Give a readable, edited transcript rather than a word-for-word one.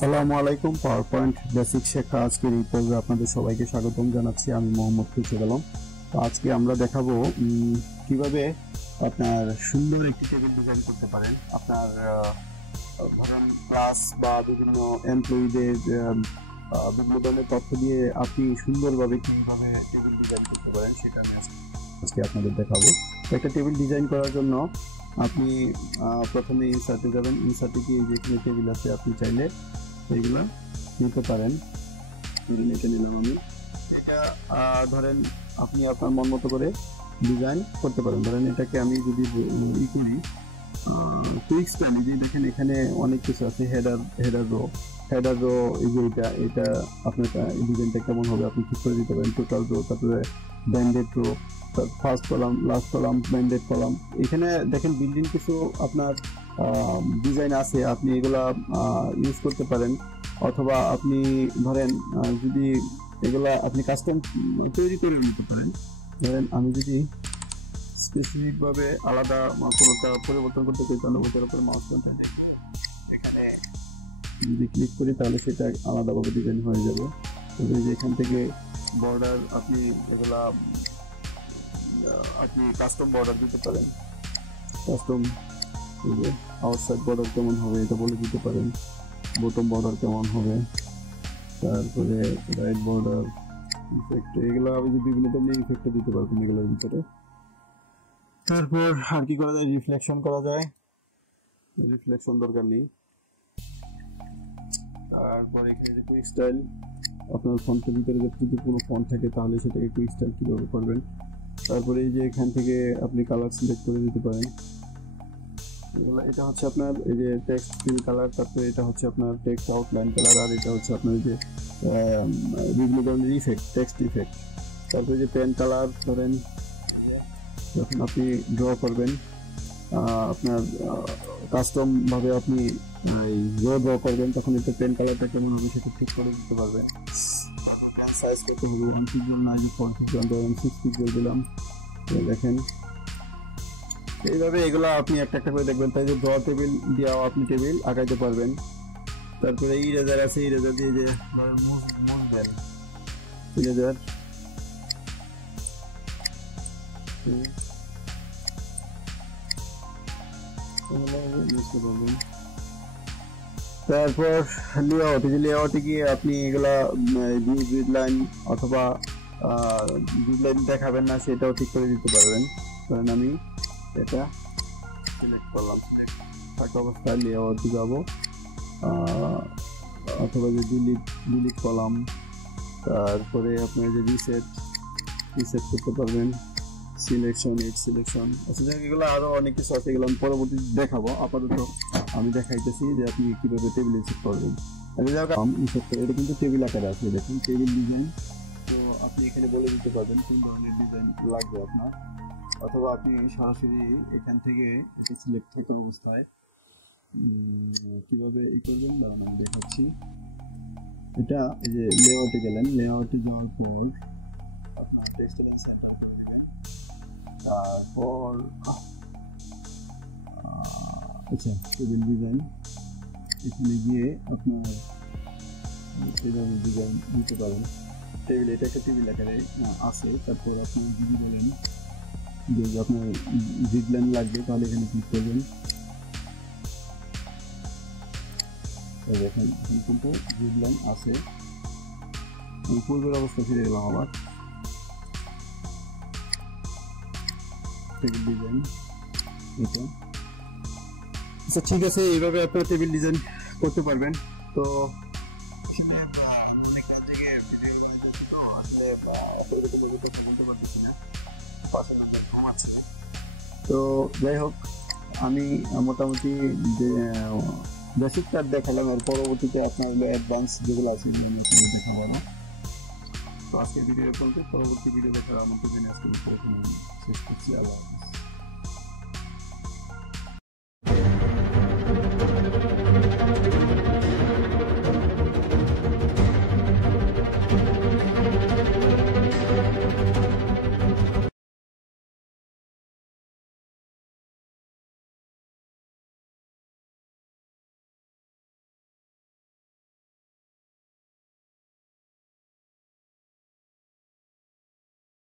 আসসালামু আলাইকুম। Power point basic শেখা আজকের এই পর্বে আপনাদের সবাইকে স্বাগতম জানাচ্ছি। আমি মোহাম্মদ খুরশেদ আলম। তো আজকে আমরা দেখাবো কিভাবে আপনার সুন্দর একটি টেবিল ডিজাইন করতে পারেন। আপনার ধরেন ক্লাস বা বিভিন্ন এমপ্লয়ীদের বিভিন্ন ধরনের তথ্য দিয়ে আপনি সুন্দরভাবে কিভাবে টেবিল ডিজাইন করতে পারেন সেটা আমি আজকে আপনাদের দেখাবো। একটা টেবিল ডিজাইন করার জন্য আপনি প্রথমে ইনসার্টে যাবেন। ইনসার্টে গিয়ে যেখানে টেবিল আছে আপনি চাইলে এইগুলো নিতে পারেন। এটা নিলাম আমি। এটা ধরেন আপনি আপনার মন মতো করে ডিজাইন করতে পারেন। ধরেন এটাকে আমি যদি ই করি কুইক স্প্যানে, যে দেখেন এখানে অনেক কিছু আছে, হেডার রো এই যে এটা আপনার ডিজাইনটা কেমন হবে আপনি ঠিক করে দিতে পারেন। টোটাল রো, তারপরে banded row, first column, last column, banded column. এখানে দেখেন বিল্ডিং কিছু আপনার ডিজাইন আছে, আপনি এগুলা ইউজ করতে পারেন। অথবা আপনি ধরেন যদি এগুলা আপনি কাস্টম তৈরি করে নিতে পারেন। ধরেন আমি যদি স্পেসিফিক ভাবে আলাদা কোনোটা পরিবর্তন করতে চাই তাহলে ওটার উপর মাউস পয়েন্টার এখানে যদি ক্লিক করি তাহলে সেটা আলাদাভাবে ডিজাইন হয়ে যাবে। তবে যে এখান থেকে বর্ডার আপনি এগুলা আপনি কাস্টম বর্ডার দিতে পারেন। কাস্টম আউটসাইড বর্ডার কেমন হবে এটা বলে দিতে পারেন। বটম বর্ডার কেমন হবে, তারপরে রাইট বর্ডার ইফেক্ট, এগুলো আমি বিভিন্ন ধরনের ইফেক্ট দিতে পারবেন এগুলোর ভিতরে। তারপর আর কি করা যায়, রিফ্লেকশন করা যায়। রিফ্লেকশন দরকার নেই। তারপর এখানে যে কুইক স্টাইল, আপনার ফন্টের ভিতরে যদি কোনো ফন্ট থাকে তাহলে সেটাকে কুইক স্টাইল কীভাবে করবেন। তারপরে এই যে এখান থেকে আপনি কালার সিলেক্ট করে দিতে পারেন। এটা হচ্ছে আপনার এই যে টেক্সট ফিল কালার, তারপরে এটা হচ্ছে আপনার টেক্সট আউটলাইন কালার, আর এটা হচ্ছে আপনার যে বিভিন্ন ধরনের ইফেক্ট, টেক্সট ইফেক্ট। তারপরে যে পেন কালার, ধরেন যখন আপনি ড্র করবেন আপনার কাস্টম ভাবে আপনি ড্র করবেন তখন এটা পেন কালারটা কেমন হবে সেটা ঠিক করে দিতে পারবেন। সাইজ কত হবে, 1 পিক্সেল না 4 পিক্সেল, 6 পিক্সেল দিলাম। দেখেন এইভাবে এগুলো আপনি একটা একটা করে দেখবেন। তাই যে ড্র টেবিল দিয়েও আপনি টেবিল আঁকাইতে পারবেন। তারপরে ইরেজার আছে, ইরেজার দিয়ে যে মুভ দেন, ইরেজার তারপর লেআউট, এই যে লেআউটে গিয়ে আপনি এগুলা গ্রিড লাইন অথবা গ্রিড লাইন দেখাবেন না সেটাও ঠিক করে দিতে পারবেন। কারণ আমি এটা সিলেক্ট করলাম, থাকা অবস্থায় লেআউটে যাব, অথবা যে ডিলিট কলাম, তারপরে আপনি যে রিসেট করতে পারবেন। সিলেকশন, আচ্ছা এগুলো আরো অনেক কিছু আছে, এগুলো আমি পরবর্তীতে দেখাবো। আপাতত আমি দেখাইতেছি যে আপনি কিভাবে টেবিল ইনসার্ট করবেন। এটা কিন্তু টেবিল আকারে আছে, দেখুন টেবিল ডিজাইন। তো আপনি এখানে বলে দিতে পারবেন কোন ধরনের ডিজাইন লাগবে আপনার, অথবা আপনি সরাসরি এখান থেকে এটা সিলেক্ট থাকা অবস্থায় কিভাবে করবেন দাঁড়ান আমি দেখাচ্ছি। এটা এই যে লেআউটে গেলেন, লেআউটে যাওয়ার পর আপনার টেক্সট সেন্টার করে দিবেন। তারপর আচ্ছা টেবিল ডিজাইন, এখানে গিয়ে আপনার টেবিল ডিজাইন দিতে পারেন। টেবিল, এটা একটা টেবিল আকারে আছে। তারপর আপনি যদি আপনার গ্রিড লাইন লাগবে তাহলে এখানে ক্লিক করবেন। দেখেন এখানে কিন্তু গ্রিড লাইন আছে। আমি পূর্বের অবস্থা ফিরে গেলাম আবার। টেবিল ডিজাইন এটা আচ্ছা ঠিক আছে, এইভাবে আপনার টেবিল ডিজাইন করতে পারবেন। তো তো যাই হোক, আমি মোটামুটি বেসিক কার্ড দেখালাম, আর পরবর্তীতে আপনার অ্যাডভান্স যেগুলো আছে দেখাবো না। তো আজকের ভিডিও পর্যন্ত, পরবর্তী ভিডিও দেখার আমন্ত্রণ জানিয়ে আজকে শেষ করছি। আল্লাহ হাফেজ।